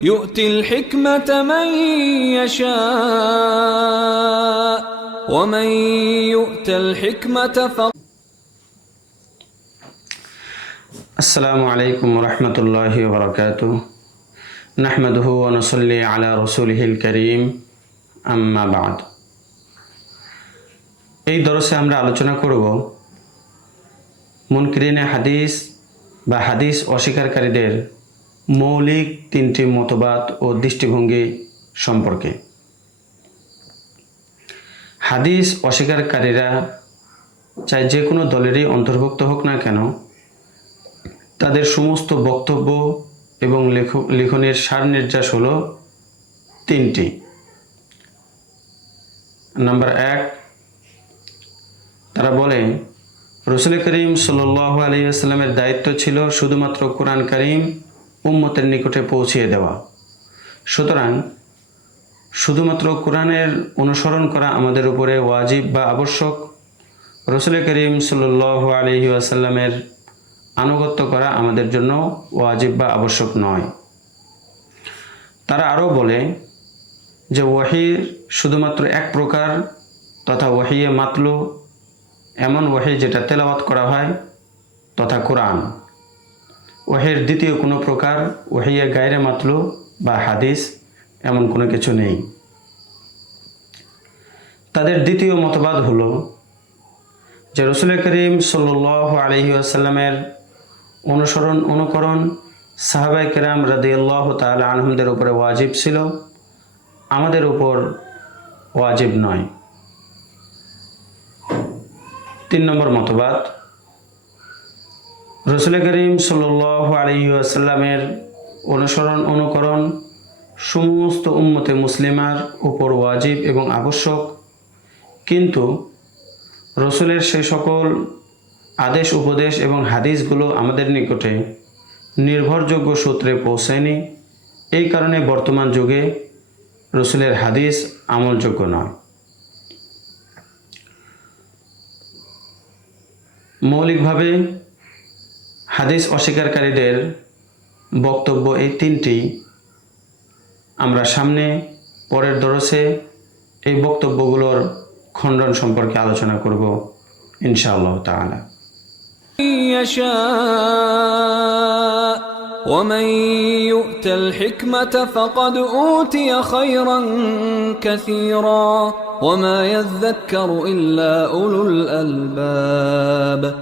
يؤتي الحكمة من يشاء ومن يؤت الحكمة فقد আসসালামু আলাইকুম রহমতুল্লাহ বরকাত নাহমদহু নসল্লি আলা রসুলহিল করিম আম্মা বাদ এই দরসে আমরা আলোচনা করব মুনকিরিনে হাদিস বা হাদিস অস্বীকারীদের মৌলিক তিনটি মতবাদ ও দৃষ্টিভঙ্গি সম্পর্কে। হাদিস অস্বীকারীরা চাই যে কোনো দলেরই অন্তর্ভুক্ত হোক না কেন, তাদের সমস্ত বক্তব্য এবং লেখ- লেখনের সার নির্যাস হলো তিনটি। নাম্বার এক, তারা বলে, রসুল করিম সাল আলী আসসালামের দায়িত্ব ছিল শুধুমাত্র কোরআন করিম উম্মতের নিকটে পৌঁছিয়ে দেওয়া। সুতরাং শুধুমাত্র কোরআনের অনুসরণ করা আমাদের উপরে ওয়াজিব বা আবশ্যক, রসুল করিম সাল আলহি আসাল্লামের আনুগত্য করা আমাদের জন্য ওয়াজিব বা আবশ্যক নয়। তারা আরও বলে যে ওয়াহির শুধুমাত্র এক প্রকার তথা ওয়াহিয়ে মাতলু, এমন ওয়াহি যেটা তেলাওয়াত করা হয় তথা কোরআন। ওয়াহির দ্বিতীয় কোনো প্রকার ওয়াহিয়ে গায়রে মাতলু বা হাদিস এমন কোনো কিছু নেই। তাদের দ্বিতীয় মতবাদ হলো যে রসুল করিম সাল আলহি আসাল্লামের অনুসরণ, অনুকরণ সাহাবাই কেরাম রাদি রাদিয়াল্লাহ তাল আনহমদের উপরে ওয়াজিব ছিল, আমাদের উপর ওয়াজিব নয়। তিন নম্বর মতবাদ রসুল করিম সাল আলহি আসাল্লামের অনুসরণ, অনুকরণ সমস্ত উম্মতে মুসলিমার উপর ওয়াজিব এবং আবশ্যক। কিন্তু রসুলের সেই সকল আদেশ, উপদেশ এবং হাদিসগুলো আমাদের নিকটে নির্ভরযোগ্য সূত্রে পৌঁছায়নি। এই কারণে বর্তমান যুগে রসুলের হাদিস আমলযোগ্য নয় মৌলিকভাবে হাদিস অস্বীকারীদের বক্তব্য এই তিনটি আমরা সামনে পরের দরসে এই বক্তব্যগুলোর খণ্ডন সম্পর্কে আলোচনা করব ইনশাআল্লাহ তাআলা يشاء ومن يؤت الحكمة فقد أوتي خيرا كثيرا وما يذكر إلا أولو الألباب